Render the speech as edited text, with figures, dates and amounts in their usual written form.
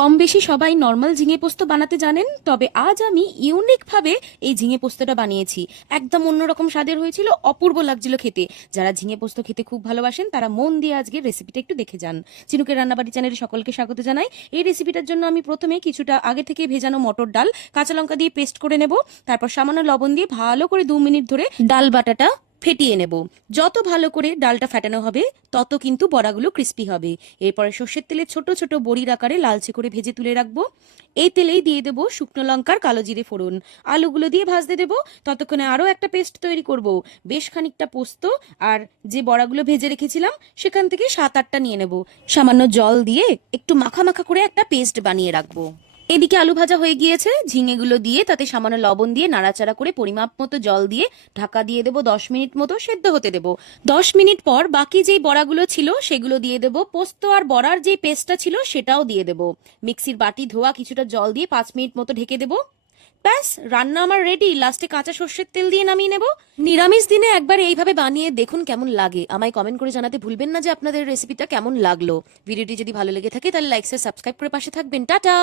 কম বেশি সবাই নর্মাল ঝিঙে পোস্ত বানাতে জানেন, তবে আজ আমি ইউনিক ভাবে এই ঝিঙে পোস্তটা বানিয়েছি। একদম অন্যরকম স্বাদের হয়েছিল, অপূর্ব লাগছিল খেতে। যারা ঝিঙে পোস্ত খেতে খুব ভালোবাসেন তারা মন দিয়ে আজকের রেসিপিটা একটু দেখে যান। চিনুকের রান্নাবাড়ি চ্যানেলে সকলকে স্বাগত জানাই। এই রেসিপিটার জন্য আমি প্রথমে কিছুটা আগে থেকে ভেজানো মটর ডাল কাঁচা লঙ্কা দিয়ে পেস্ট করে নেব। তারপর সামান্য লবণ দিয়ে ভালো করে 2 মিনিট ধরে ডাল বাটাটা ফেটিয়ে নেব। যত ভালো করে ডালটা ফেটানো হবে তত কিন্তু বড়াগুলো ক্রিস্পি হবে। এরপরে সর্ষের তেলে ছোট ছোট বড়ির আকারে লালচে করে ভেজে তুলে রাখবো। এই তেলেই দিয়ে দেবো শুকনো লঙ্কার কালো জিরে ফোড়ন। আলুগুলো দিয়ে ভাজতে দেবো। ততক্ষণে আরও একটা পেস্ট তৈরি করব। বেশ খানিকটা পোস্ত আর যে বড়াগুলো ভেজে রেখেছিলাম সেখান থেকে 7-8টা নিয়ে নেব। সামান্য জল দিয়ে একটু মাখা মাখা করে একটা পেস্ট বানিয়ে রাখবো। এদিকে আলু ভাজা হয়ে গিয়েছে, ঝিঙেগুলো দিয়ে তাতে সামান্য লবণ দিয়ে নাড়াচাড়া করে পরিমাপ মতো জল দিয়ে ঢাকা দিয়ে দেবো। 10 মিনিট মতো সেদ্ধ হতে দেবো। 10 মিনিট পর বাকি যেই বড়াগুলো ছিল সেগুলো দিয়ে দেবো। পোস্ত আর বড়ার যেই পেস্টটা ছিল সেটাও দিয়ে দেবো। মিক্সির বাটি ধোয়া কিছুটা জল দিয়ে 5 মিনিট মতো ঢেকে দেবো। ব্যাস, রান্না আমার রেডি। লাস্টে কাঁচা সর্ষের তেল দিয়ে নামিয়ে নেব। নিরামিষ দিনে একবার এইভাবে বানিয়ে দেখুন কেমন লাগে। আমায় কমেন্ট করে জানাতে ভুলবেন না যে আপনাদের রেসিপিটা কেমন লাগলো। ভিডিওটি যদি ভালো লেগে থাকে তাহলে লাইক সাবস্ক্রাইব করে পাশে থাকবেন। টাটা।